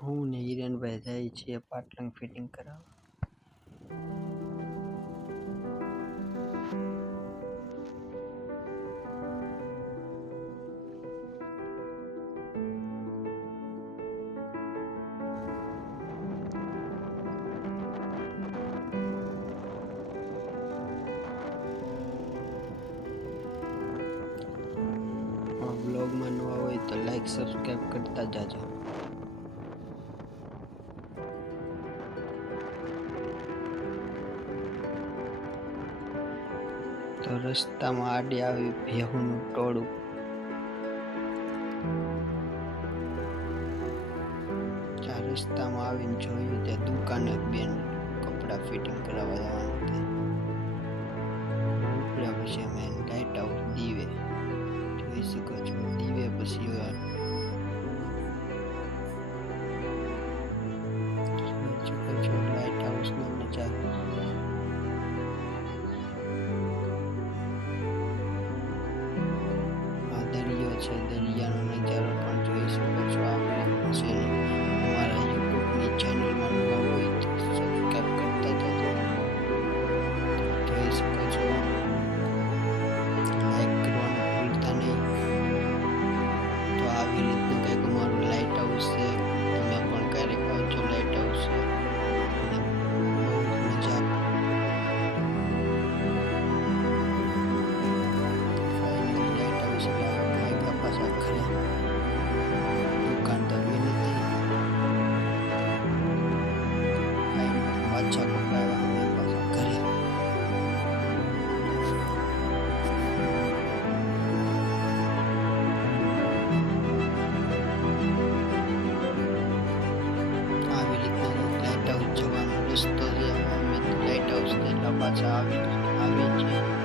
હું ને હિરેનભાઈ જાય છીએ પાટલંગ ફિટિંગ કરાવવા બ્લોગમાં નવા હોય તો લાઈક સબસ્ક્રાઈબ કરતા જાજો તો રસ્તામાં આડી આવી ભેહુનું ટોળું. ત્યાં રસ્તામાં આવીને જોયું ત્યાં દુકાને બેન કપડાં ફિટિંગ કરાવવા જવાનું હતું ઉપડ્યા પછી અમે લાઇટ હાઉસ દીવે. જોઈ શકો છો, દીવે પછી noche del llano. Light house જવાનો રસ્તો છે અમે લાઇટ હાઉસ એટલા પાછા આવી આવી છે